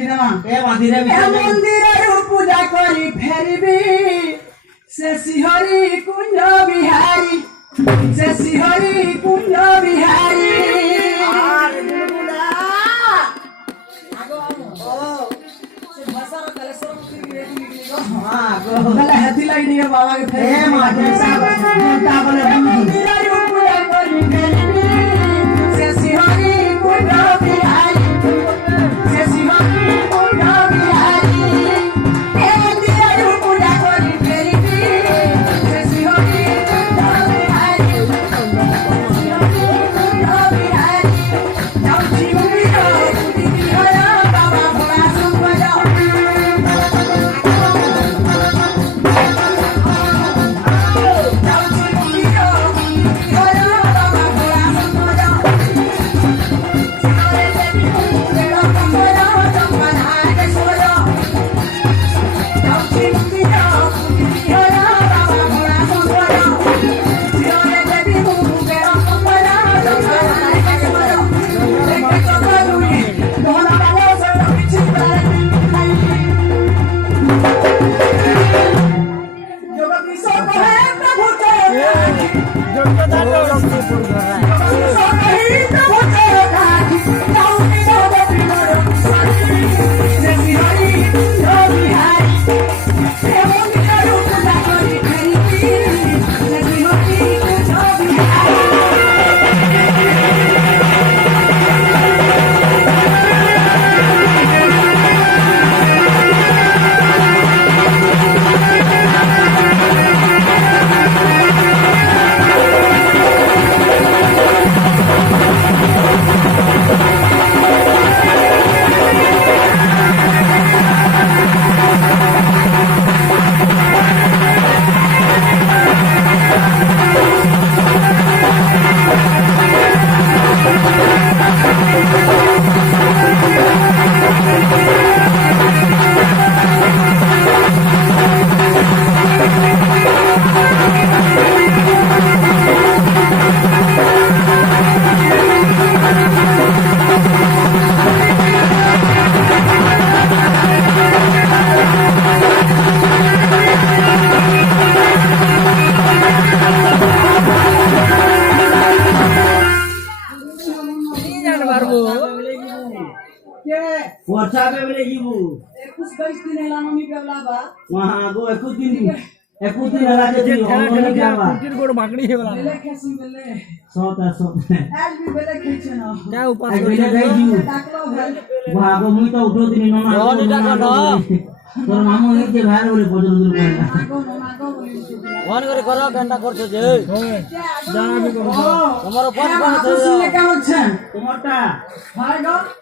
দেবা এ বাঁধিরে মন্দিরের পূজা করি ফেরবি সে শিহরি কুঞ্জ বিহারী সে শিহরি কুঞ্জ বিহারী হেতি লাগি দিয়ে বাবাকে ফের মন্দিরের পূজা করি ফেরবি সে শিহরি কুঞ্জ বিহারী সে শিহরি কুঞ্জ বিহারী এ মন্দিরের পূজা করি ফেরবি সে শিহরি কুঞ্জ বিহারী শিহরি কুঞ্জ বিহারী যাচ্ছি মন্দির পুটি হল বাবা ভোলা শঙ্কর वर्षा पे बोले जीबू 21 दिन हेला मम्मी बेवला बा वहां गो 21 दिन हला के ऑनलाइन जावा कुटीर गोड़ भागड़ी है वाला बेले खेसी बेले 100 आज भी बेले खेचे ना क्या उपास बेले गई जीबू डाकलो भाई वहां गो मुई तो उठो दिन न ना তোর মামু নিতে ভার বলে পর্যন্ত কইলা ফোন করে করো ঘন্টা করছো যে যা আমি করব তোমার ফোন কেমন আছেন তোমারটা ভাই গো